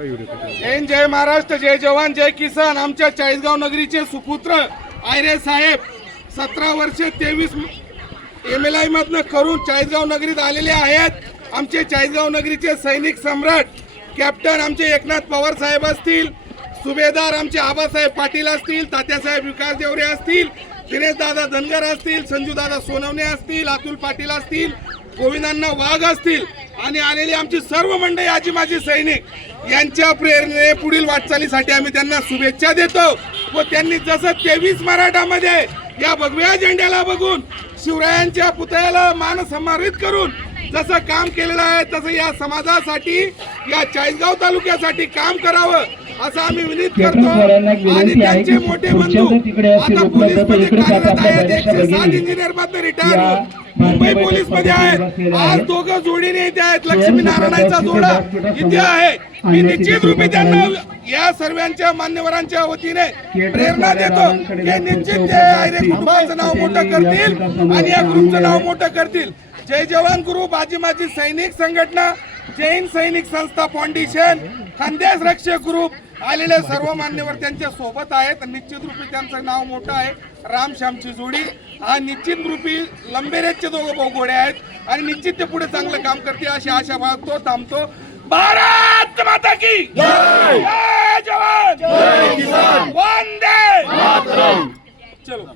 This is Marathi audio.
जय महाराष्ट्र, जय जवान, जय किसान। आमच्या चाळीसगाव नगरीचे सुपुत्र आयरे साहेब 17 वर्ष 23 MLI मधनं करून चाळीसगाव नगरीत आलेले आहेत। आमचे चाळीसगाव नगरीचे सैनिक सम्राट कॅप्टन आमचे एकनाथ पवार साहेब असतील, सुभेदार आमचे आबासाहेब पाटील असतील, तात्यासाहेब विकास देवरे असतील, दिनेश दादा धनगर असतील, संजू दादा सोनवणे असतील, अतुल पाटील असतील, गोविंदांना वाघ असतील आणि आलेली आमची सर्व मंडळी आजी माजी सैनिक यांच्या प्रेरणेने पुढील वाटचालीसाठी आम्ही त्यांना शुभेच्छा देतो। व त्यांनी जसं 23 मराठामध्ये या भगव्या झेंड्याला बघून शिवरायांच्या पुतळ्याला मान समारित करून जसं काम केलेलं आहे तसं या समाजासाठी या चाळीसगाव तालुक्यासाठी काम करावं असं आम्ही विनंती करतो। आणि त्यांचे मोठे बंधू आता पोलीस मध्ये कार्यरत आहेत, 107 इंजिनियर मध्ये रिटायर मुंबई पोलीस मध्ये आहेत। आज दोघं जोडीने इथे आहेत, लक्ष्मी नारायणाचा जोडा इथे आहे। मी निश्चित रूपी त्यांना या सर्वांच्या मान्यवरांच्या वतीने प्रेरणा देतो की निश्चित ते आयरे कुटुंबाचं नाव मोठं करतील आणि या ग्रुपचं नाव मोठं करतील। जय जवान ग्रुप, आजी माजी सैनिक संघटना, जैन सैनिक संस्था फाउंडेशन, खानदेश रक्षक ग्रुप आलेले सर्व मान्यवर त्यांच्या सोबत आहेत। निश्चित रूपी त्यांचं नाव मोठं आहे। रामश्यामची जोडी हा निश्चित रूपी लंबेरेजचे दोघं भाऊ घोडे आहेत आणि निश्चित ते पुढे चांगलं काम करतील अशी आशा बाळगतो। थांबतो। भारत माता की जय, जय जवान, जय किसान, वंदे मातरम। चलो।